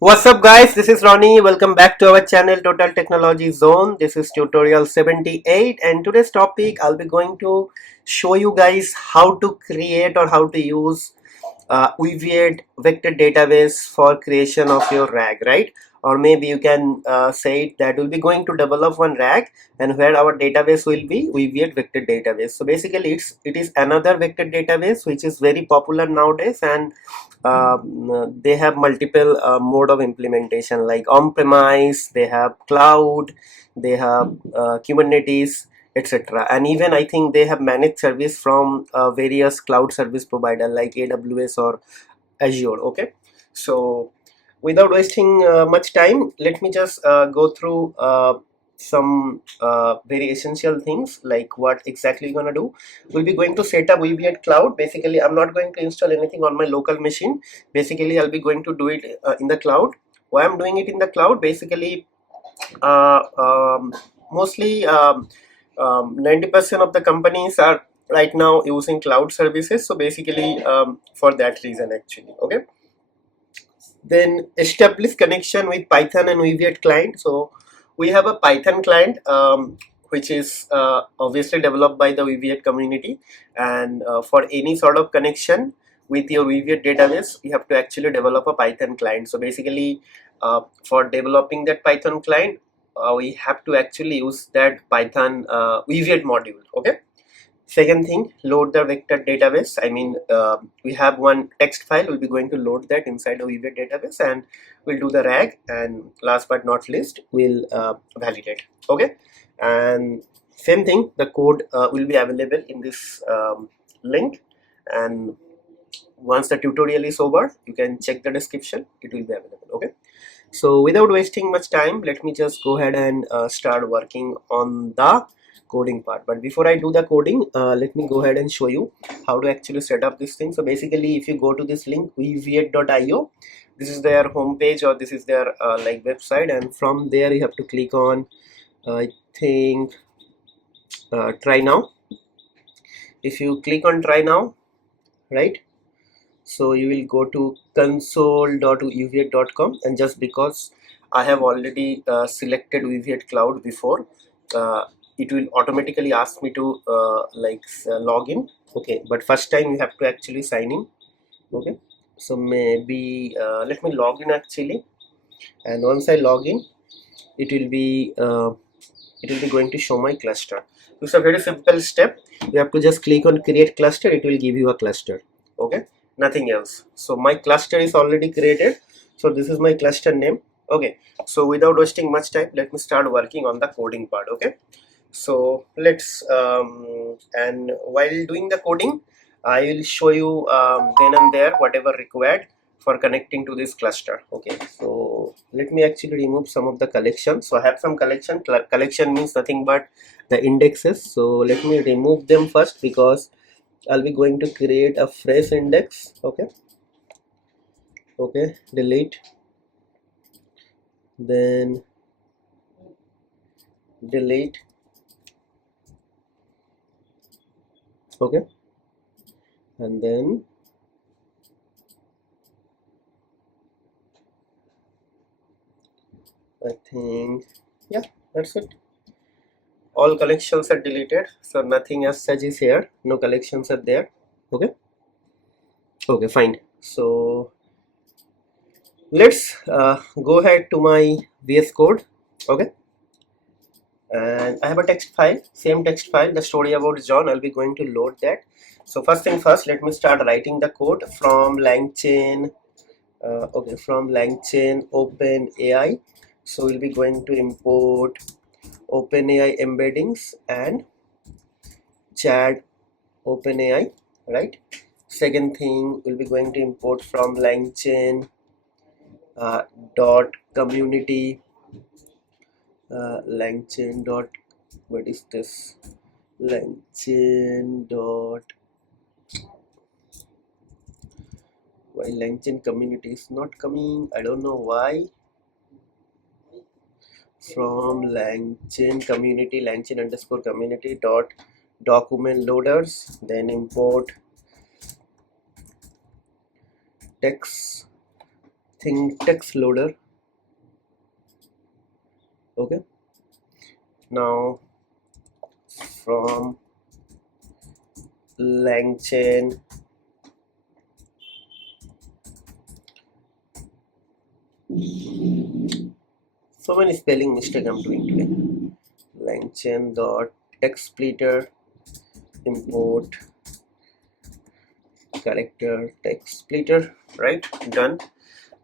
What's up guys, this is Ronnie. Welcome back to our channel Total Technology Zone. This is tutorial 78 and today's topic I'll be going to show you guys how to create or how to use Weaviate Vector Database for creation of your RAG, right? Or maybe you can say it that we'll be going to develop one RAG and where our database will be Weaviate Vector Database. So basically it is another vector database which is very popular nowadays, and they have multiple mode of implementation like on-premise, they have cloud, they have Kubernetes, etc. And even I think they have managed service from various cloud service provider like AWS or Azure. Okay, so without wasting much time, let me just go through some very essential things like what exactly we're gonna do. We'll be going to set up Weaviate cloud. Basically I'm not going to install anything on my local machine. Basically I'll be going to do it in the cloud. Why I'm doing it in the cloud? Basically uh, um, mostly 90% of the companies are right now using cloud services, so basically for that reason actually. Okay, then establish connection with Python and Weaviate client. So we have a Python client which is obviously developed by the Weaviate community, and for any sort of connection with your Weaviate database you have to actually develop a Python client. So basically for developing that Python client we have to actually use that Python Weaviate module. Okay, second thing, load the vector database. I mean, we have one text file. We'll be going to load that inside the Weaviate database, and we'll do the RAG. And last but not least, we'll validate. Okay, and same thing. The code will be available in this link. And once the tutorial is over, you can check the description. It will be available. Okay. So without wasting much time, let me just go ahead and start working on the coding part. But before I do the coding, let me go ahead and show you how to actually set up this thing. So basically if you go to this link weaviate.io, this is their homepage, or this is their like website, and from there you have to click on I think try now. If you click on try now, right, so you will go to console.weaviate.com, and just because I have already selected Weaviate cloud before, it will automatically ask me to log in. Okay, but first time you have to actually sign in. Okay, so maybe let me log in actually, and once I log in, it will be going to show my cluster. It's a very simple step. You have to just click on create cluster. It will give you a cluster. Okay, nothing else. So my cluster is already created, so this is my cluster name. Okay, so without wasting much time, let me start working on the coding part. Okay, so let's and while doing the coding I will show you then and there whatever required for connecting to this cluster. Okay, so let me actually remove some of the collection. So I have some collection means nothing but the indexes. So let me remove them first, because I'll be going to create a fresh index. Okay, okay, delete, then delete. Okay, and then I think, yeah, that's it. All collections are deleted, so nothing as such is here. No collections are there. Okay, okay, fine. So let's go ahead to my VS Code. Okay, and I have a text file, same text file, the story about John. I'll be going to load that. So first thing first, let me start writing the code from Langchain. Okay, from Langchain OpenAI. So we'll be going to import OpenAI embeddings and chat OpenAI, right? Second thing, we'll be going to import from Langchain dot community Langchain dot, what is this, Langchain dot, why Langchain community is not coming, I don't know why. From Langchain community, Langchain underscore community dot document loaders, then import text think text loader. Okay, now from Langchain, so many spelling mistake I'm doing today. Langchain dot text splitter import character text splitter, right? Done.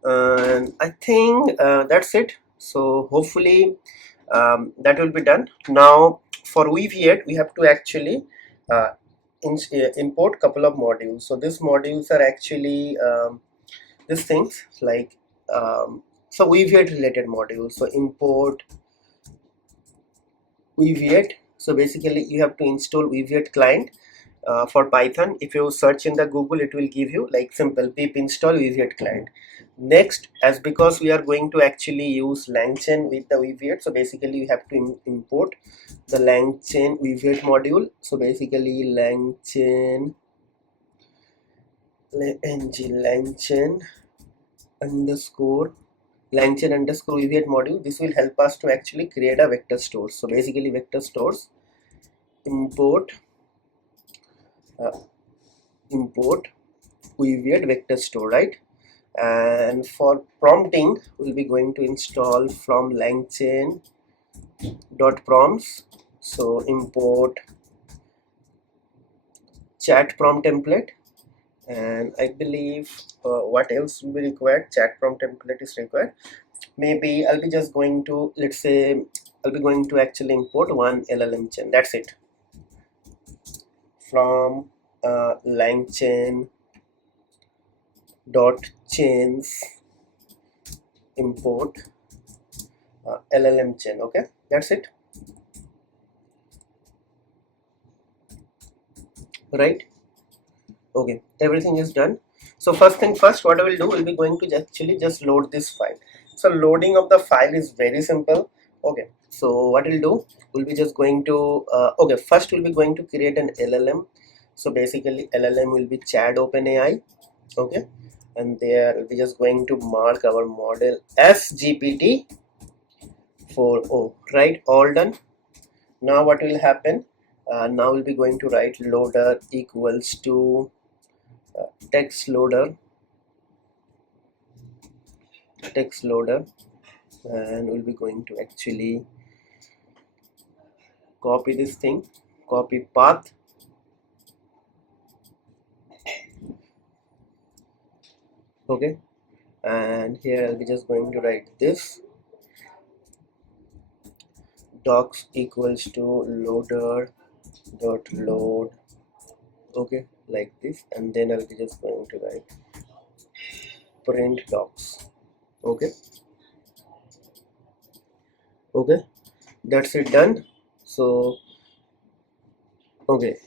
And I think that's it. So hopefully that will be done. Now for Weaviate we have to actually uh, import couple of modules. So these modules are actually these things like so Weaviate related modules. So import Weaviate. So basically you have to install Weaviate client for Python. If you search in the Google, it will give you like simple pip install Weaviate client. Next, as because we are going to actually use Langchain with the Weaviate, so basically you have to import the Langchain Weaviate module. So basically Langchain underscore Langchain underscore Weaviate module. This will help us to actually create a vector store. So basically vector stores import import Weaviate vector store, right? And for prompting we'll be going to install from Langchain dot prompts. So import chat prompt template, and I believe what else will be required. Chat prompt template is required. Maybe I'll be just going to, let's say I'll be going to actually import one LLM chain. That's it. From Langchain dot chains import LLM chain. Okay, that's it, right? Okay, everything is done. So first thing first, what I will do, will be going to actually just load this file. So loading of the file is very simple. Okay, so what we'll do, we'll be just going to okay, first we'll be going to create an LLM. So basically LLM will be chat OpenAI. Okay, and there we'll be just going to mark our model as GPT-4o, right? All done. Now what will happen, now we'll be going to write loader equals to text loader, and we'll be going to actually copy this thing, copy path, okay, and here I'll be just going to write this docs equals to loader dot load, okay, like this, and then I'll be just going to write print docs. Okay, that's it, done. So okay,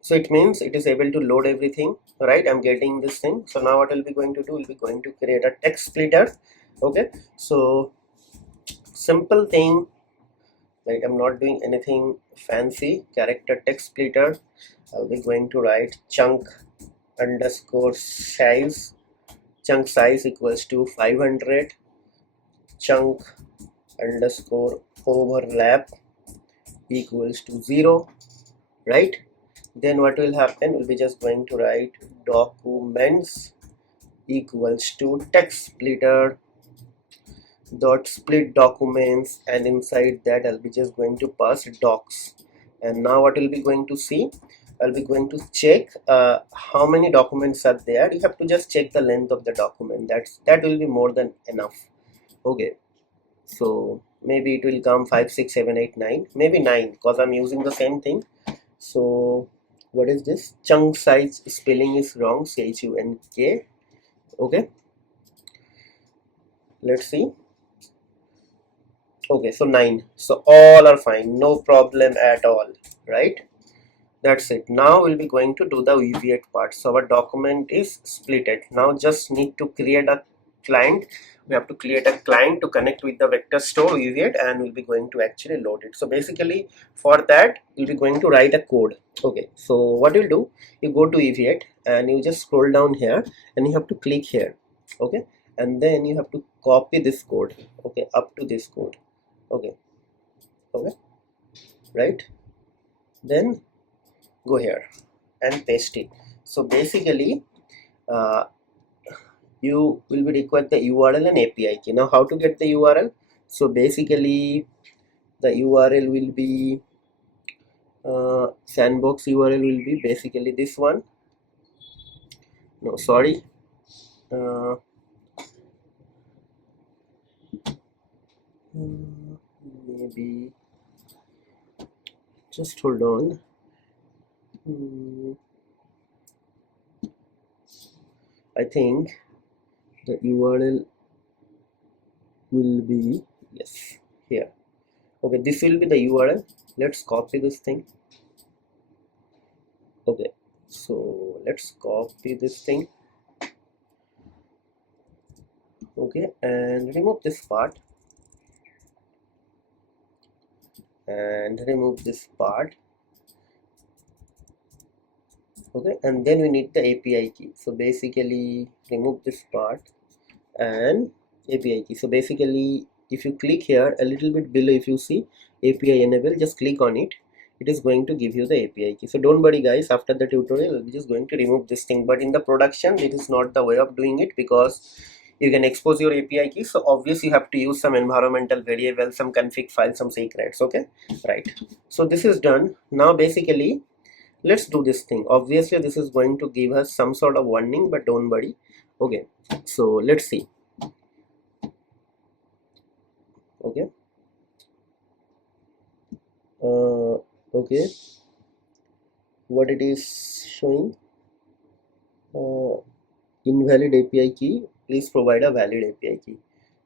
so it means it is able to load everything, right? I'm getting this thing. So now what we'll be going to do, we'll be going to create a text splitter. Okay, so simple thing, like I'm not doing anything fancy. Character text splitter, I'll be going to write chunk underscore size, chunk size equals to 500, chunk underscore overlap equals to 0, right? Then what will happen, we'll be just going to write documents equals to text splitter dot split documents, and inside that I'll be just going to pass docs. And now what we'll be going to see, I'll be going to check how many documents are there. You have to just check the length of the document. That will be more than enough. Okay, so maybe it will come 5 6 7 8 9, maybe 9, because I'm using the same thing. So what is this? Chunk size spelling is wrong, CHUNK. Okay, let's see. Okay, so 9. So all are fine, no problem at all, right? That's it. Now we'll be going to do the Weaviate part. So our document is splitted. Now just need to create a client. We have to create a client to connect with the vector store Weaviate, and we'll be going to actually load it. So basically for that we'll be going to write a code. Okay, so what you'll do, you go to Weaviate and you just scroll down here and you have to click here. Okay, and then you have to copy this code, okay, up to this code, okay, okay, right, then go here and paste it. So basically uh, you will be required the URL and API key. Now how to get the URL? So basically the URL will be sandbox URL will be basically this one. No, sorry, uh, maybe just hold on. I think the URL will be, yes, here, okay, this will be the URL. Let's copy this thing, okay, so let's copy this thing, okay, and remove this part and remove this part, okay, and then we need the API key. So basically remove this part and API key. So basically if you click here a little bit below, if you see API enable, just click on it, it is going to give you the API key. So don't worry guys, after the tutorial we're just going to remove this thing, but in the production it is not the way of doing it, because you can expose your API key, so obviously you have to use some environmental variable, some config file, some secrets, okay, right. So this is done. Now basically let's do this thing. Obviously this is going to give us some sort of warning, but don't worry, okay, so let's see, okay, okay, what it is showing, uh, invalid API key, please provide a valid API key.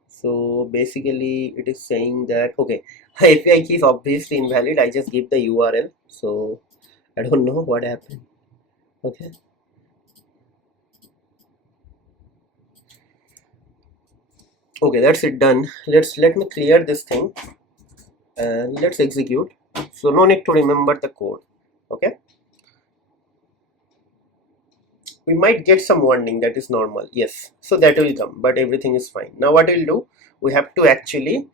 So basically it is saying that, okay, API key is obviously invalid, I just give the URL, so I don't know what happened, okay, okay, that's it, done. Let me clear this thing and let's execute. So no need to remember the code, okay, we might get some warning, that is normal, yes, so that will come, but everything is fine. Now what we'll do, we have to actually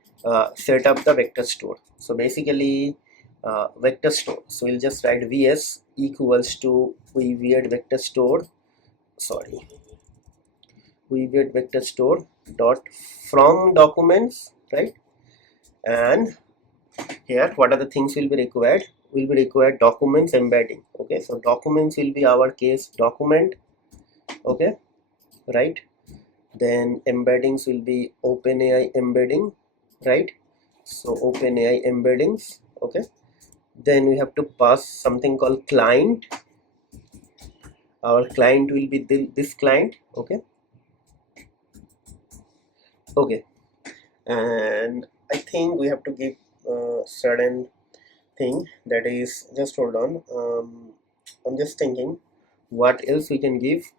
set up the vector store. So basically vector store, so we'll just write vs equals to weaviate vector store, sorry, weaviate vector store dot from documents, right, and here what are the things will be required, will be required documents embedding, okay, so documents will be our case document, okay, right, then embeddings will be OpenAI embedding, right, so OpenAI embeddings, okay, then we have to pass something called client, our client will be this client, okay, okay, and I think we have to give certain thing, that is, just hold on, I'm just thinking what else we can give.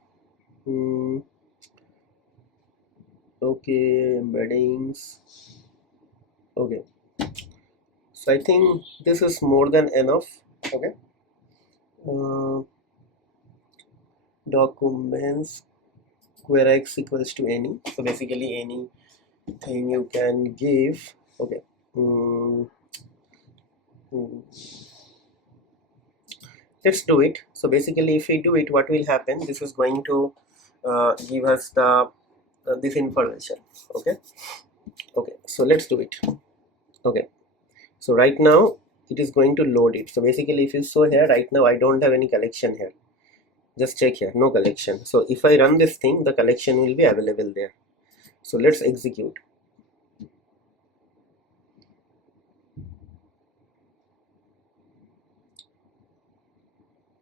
Okay, embeddings, okay, so I think this is more than enough, okay, uh, documents queryx equals to any, so basically anything you can give, okay, mm, mm, let's do it. So basically if we do it, what will happen, this is going to give us the this information, okay, okay, so let's do it, okay, so right now it is going to load it. So basically if you saw here, right now I don't have any collection here, just check here, no collection. So if I run this thing, the collection will be available there. So let's execute.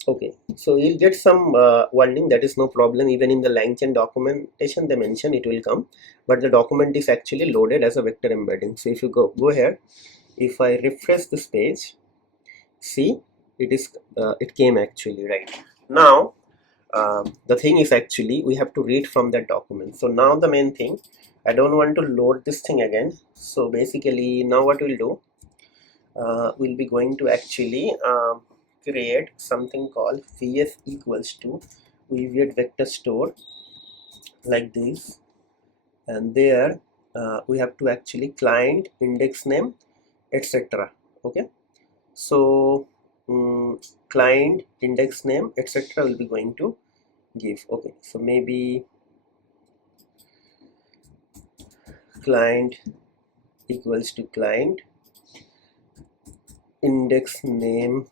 Okay, so you'll get some warning, that is no problem. Even in the Langchain documentation they mention it will come, but the document is actually loaded as a vector embedding. So if you go here, if I refresh this page, see, it is it came actually, right now. The thing is actually we have to read from that document. So now the main thing, I don't want to load this thing again. So basically now what we'll do, we'll be going to actually create something called vs equals to weaviate vector store, like this, and there we have to actually client index name etc. Okay, so client index name etc. will be going to give. Okay, so maybe client equals to client index name.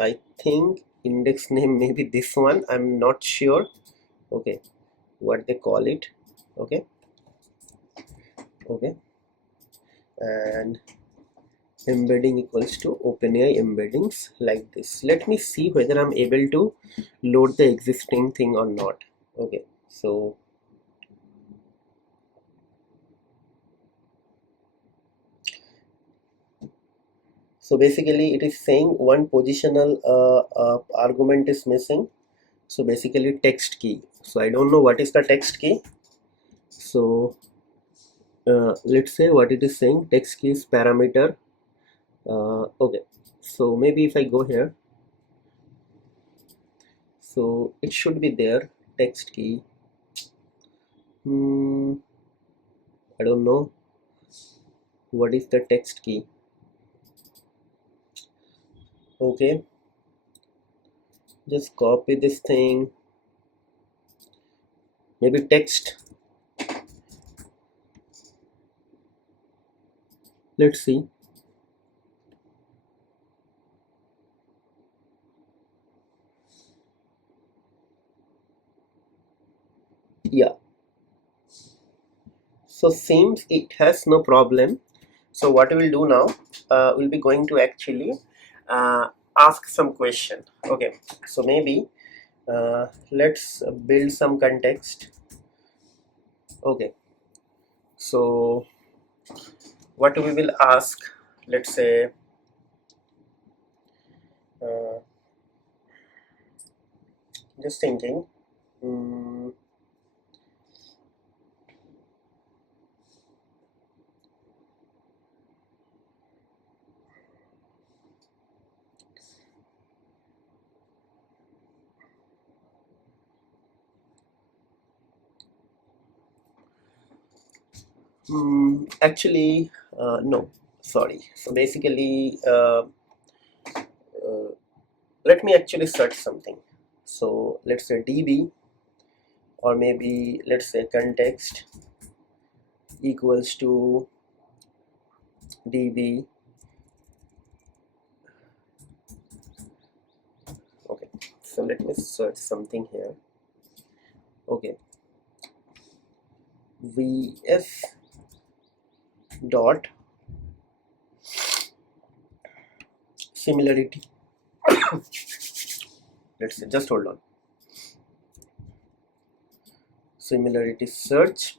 I think index name may be this one, I'm not sure. Okay, what they call it. Okay, okay, and embedding equals to OpenAI embeddings like this. Let me see whether I'm able to load the existing thing or not. Okay, so basically it is saying one positional argument is missing. So basically text key. So I don't know what is the text key. So let's say what it is saying, text key is parameter. Okay, so maybe if I go here, so it should be there, text key. I don't know what is the text key. Okay, just copy this thing, maybe text. Let's see. Yeah, so seems it has no problem. So what we will do now, we'll be going to actually ask some question. Okay, so maybe let's build some context. Okay, so what we will ask, let's say uh, just thinking, mm, actually no, sorry. So basically let me actually search something. So let's say db, or maybe let's say context equals to db. Okay, so let me search something here. Okay, vs dot similarity. Let's say, just hold on, similarity search.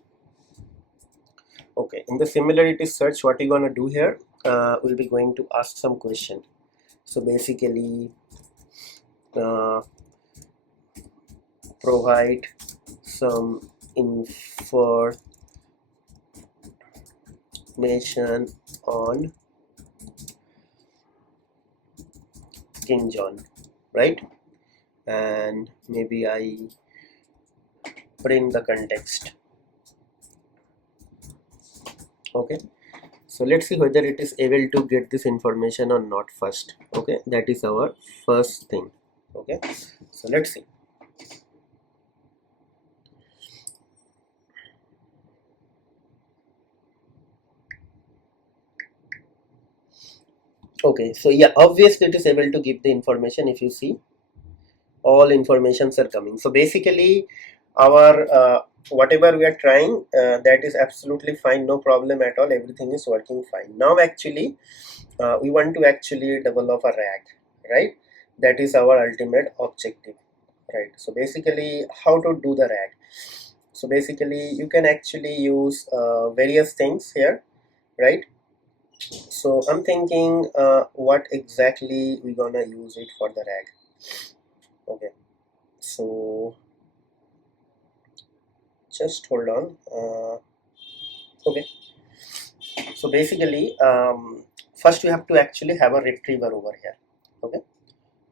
Okay, in the similarity search, what we're gonna do here, we'll be going to ask some question. So basically uh, provide some information on King John, right? And maybe I print the context. Okay, so let's see whether it is able to get this information or not first. Okay, that is our first thing. Okay, so let's see. Okay, so yeah, obviously it is able to give the information. If you see, all informations are coming. So basically our whatever we are trying, that is absolutely fine, no problem at all, everything is working fine. Now actually we want to actually develop a RAG, right? That is our ultimate objective, right? So basically how to do the RAG? So basically you can actually use various things here, right? So I'm thinking what exactly we gonna use it for the RAG. Okay, so just hold on. Okay, so basically first we have to actually have a retriever over here. Okay,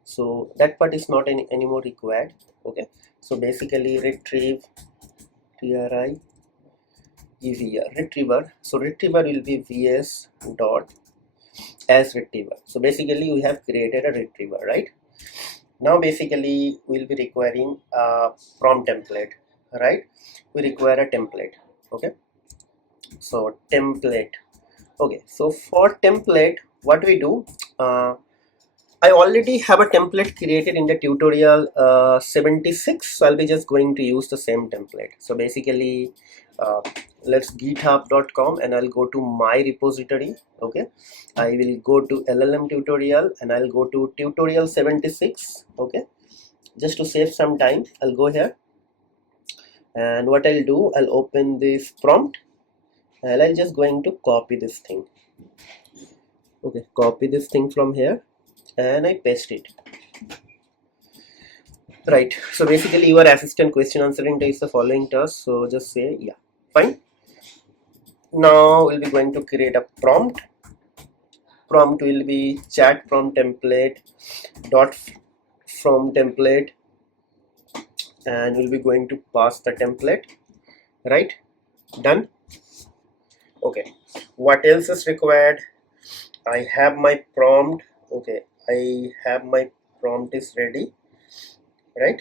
so that part is not anymore required. Okay, so basically retrieve tri retriever. So retriever will be vs dot as retriever. So basically we have created a retriever, right? Now basically we'll be requiring a prompt template, right? We require a template. Okay, so template. Okay, so for template, what we do, I already have a template created in the tutorial 76, so I'll be just going to use the same template. So basically, let's github.com and I'll go to my repository. Okay, I will go to LLM tutorial and I'll go to tutorial 76. Okay, just to save some time, I'll go here, and what I'll do, I'll open this prompt and I'll just going to copy this thing. Okay, copy this thing from here and I paste it. Right, so basically your assistant question answering is the following task, so just say yeah, fine. Now we'll be going to create a prompt. Prompt will be chat from template dot from template, and we'll be going to pass the template, right? Done. Okay, what else is required? I have my prompt. Okay, I have my prompt is ready, right?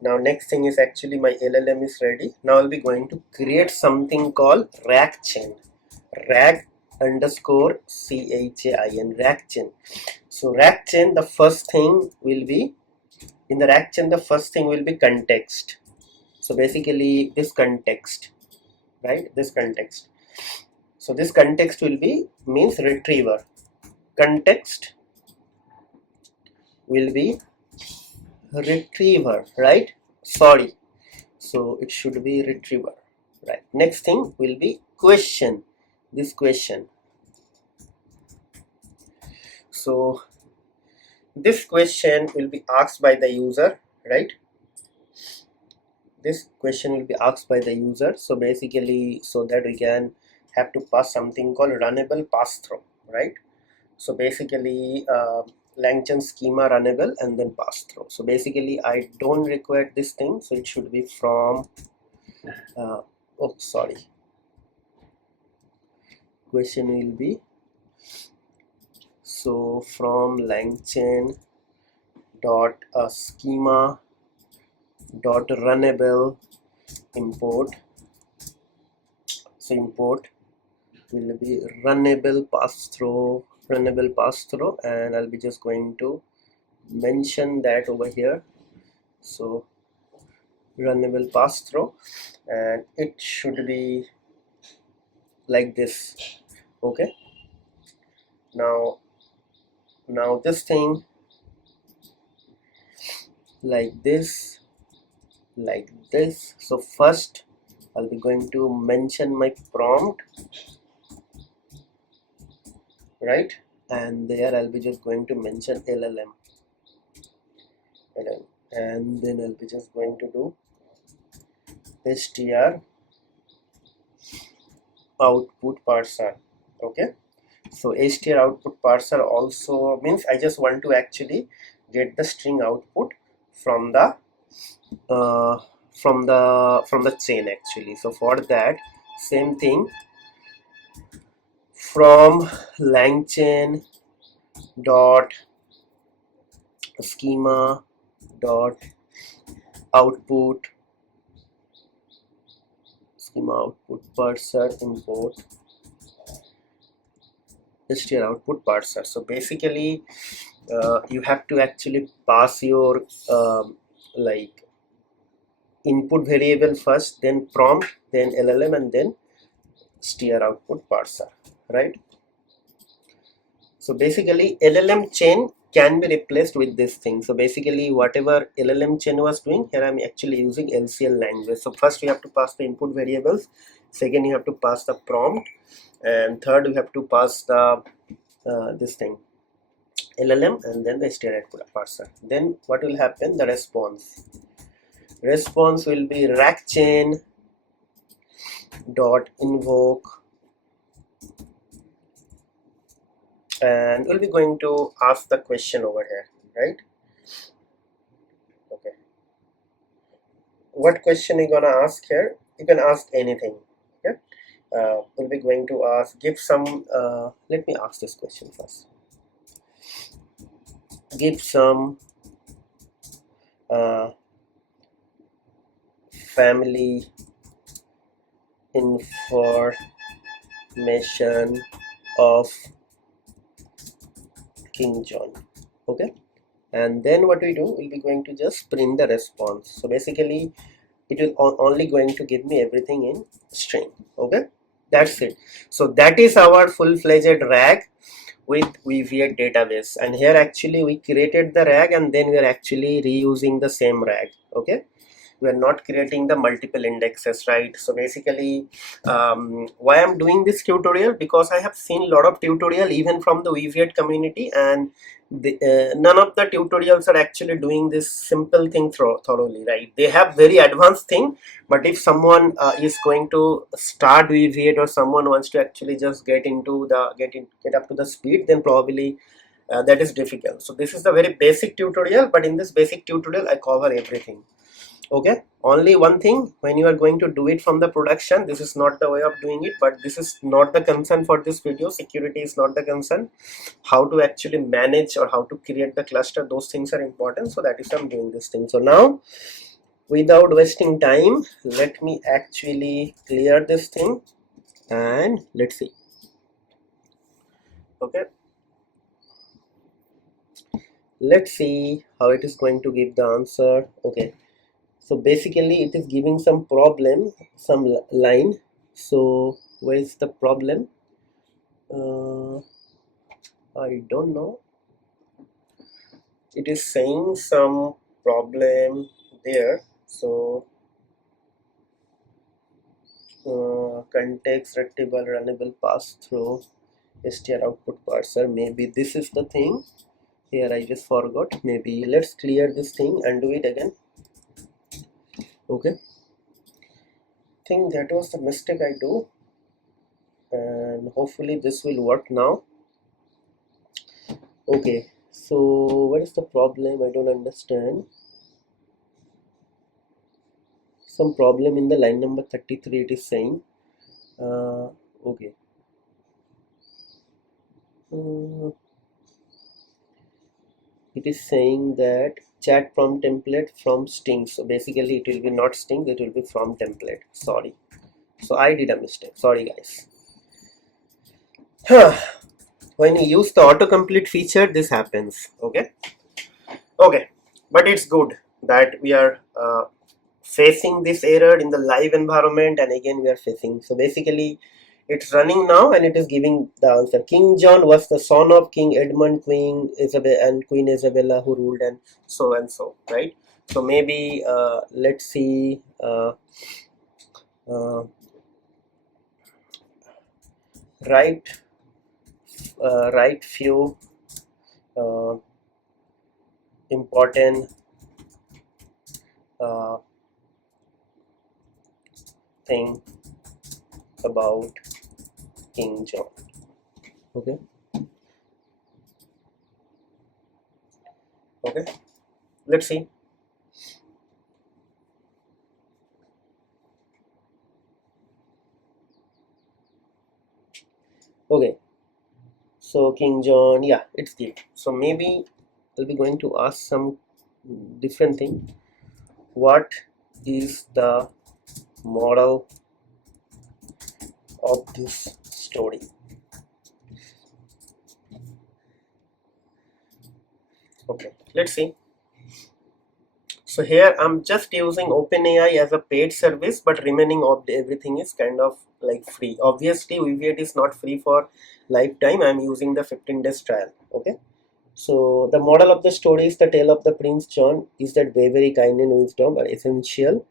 Now next thing is actually my LLM is ready. Now I'll be going to create something called rack chain, rag underscore chain, rack chain. So rack chain, the first thing will be, in the rack chain the first thing will be context. So basically this context, right, this context. So this context will be means retriever. Context will be retriever, right? Sorry, so it should be retriever, right? Next thing will be question, this question. So this question will be asked by the user, right? This question will be asked by the user, so basically, so that we can have to pass something called runnable pass through, right? So basically Langchain schema runnable and then pass through. So basically I don't require this thing, so it should be from oh sorry, question will be, so from Langchain dot schema dot runnable import. So import will be runnable pass through, and I'll be just going to mention that over here. So runnable pass through, and it should be like this. Okay, now this thing like this, like this. So first I'll be going to mention my prompt, right? And there I'll be just going to mention LLM, and then I'll be just going to do str output parser. Okay, so str output parser also means I just want to actually get the string output from the from the chain actually. So for that, same thing, from Langchain dot schema dot output, schema output parser import str output parser. So basically you have to actually pass your like input variable first, then prompt, then LLM, and then str output parser, right? So basically LLM chain can be replaced with this thing. So basically whatever LLM chain was doing, here I'm actually using LCL language. So first we have to pass the input variables, second you have to pass the prompt, and third we have to pass the this thing LLM, and then the str output parser. Then what will happen, the response will be rack chain dot invoke, and we'll be going to ask the question over here, right? Okay, what question are you gonna ask here? You can ask anything. Okay, we'll be going to ask, give some, let me ask this question first. Give some family information of King John. Okay, and then what we do, we'll be going to just print the response. So basically it will only going to give me everything in string. Okay, that's it. So that is our full-fledged RAG with Weaviate database, and here actually we created the RAG and then we are actually reusing the same RAG. Okay, we are not creating the multiple indexes, right? So basically why I'm doing this tutorial, because I have seen a lot of tutorial even from the Weaviate community, and none of the tutorials are actually doing this simple thing thoroughly, right? They have very advanced thing, but if someone is going to start Weaviate, or someone wants to actually just get up to the speed, then probably that is difficult. So this is the very basic tutorial, but in this basic tutorial I cover everything. Okay, only one thing, when you are going to do it from the production, this is not the way of doing it, but this is not the concern for this video. Security is not the concern. How to actually manage or how to create the cluster, those things are important. So that is why I'm doing this thing. So now, without wasting time, let me actually clear this thing and let's see. Okay, let's see how it is going to give the answer. Okay, so basically it is giving some problem, some line. So where is the problem? I don't know. It is saying some problem there. So context retrieval runnable pass through str output parser. Maybe this is the thing. Here I just forgot. Maybe let's clear this thing and do it again. Okay, think that was the mistake I do, and hopefully this will work now. Okay, so what is the problem? I don't understand. Some problem in the line number 33 it is saying. Okay. It is saying that chat from template from string. So basically it will be not string, it will be from template. Sorry. So I did a mistake. Sorry guys. When you use the autocomplete feature, this happens. Okay. Okay. But it's good that we are facing this error in the live environment, and again we are facing. So basically it's running now and it is giving the answer. King John was the son of King Edmund, Queen Isabella who ruled, and so, right? So maybe let's see, write few important thing about King John. Okay. Okay. Let's see. Okay. So King John, yeah, it's good. So maybe I'll be going to ask some different thing. What is the moral of this story? Okay, let's see. So here I'm just using OpenAI as a paid service, but remaining of everything is kind of like free. Obviously Weaviate is not free for lifetime. I'm using the 15 days trial. Okay, so the moral of the story is the tale of the Prince John is that bravery, kindness and wisdom are essential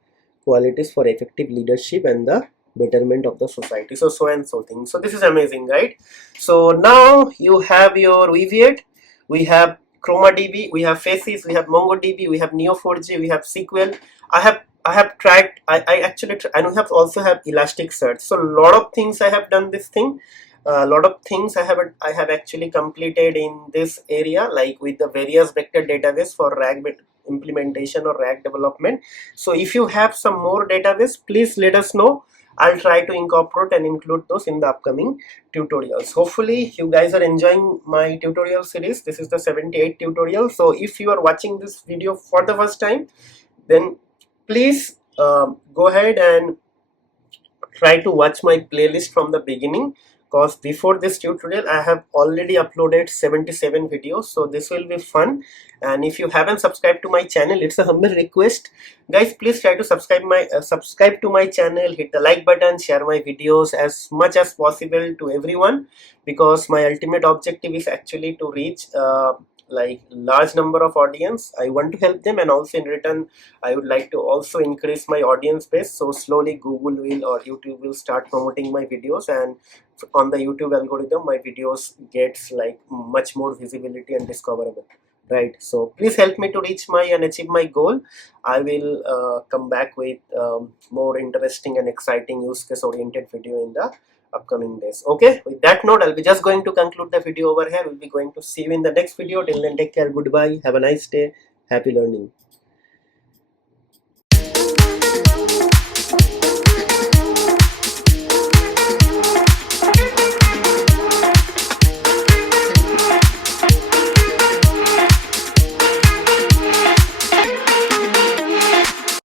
qualities for effective leadership and the betterment of the society. So and so thing. So this is amazing, right? So now you have your Weaviate, we have ChromaDB, we have Faces, we have MongoDB, we have Neo4j, we have SQL. I have tracked. I actually and we have also have Elasticsearch. So a lot of things I have done this thing. A lot of things I have actually completed in this area, like with the various vector database for RAG implementation or RAG development. So if you have some more database, please let us know. I'll try to incorporate and include those in the upcoming tutorials. Hopefully you guys are enjoying my tutorial series. This is the 78 tutorial. So if you are watching this video for the first time, then please go ahead and try to watch my playlist from the beginning, because before this tutorial I have already uploaded 77 videos, so this will be fun. And if you haven't subscribed to my channel, it's a humble request, guys, please try to subscribe to my channel, hit the like button, share my videos as much as possible to everyone, because my ultimate objective is actually to reach like large number of audience. I want to help them, and also in return I would like to also increase my audience base. So slowly Google will or YouTube will start promoting my videos, and on the YouTube algorithm my videos gets like much more visibility and discoverable, right? So please help me to reach my and achieve my goal. I will come back with more interesting and exciting use case oriented video in the upcoming days. Okay, with that note, I'll be just going to conclude the video over here. We'll be going to see you in the next video. Till then, take care, goodbye, have a nice day, happy learning.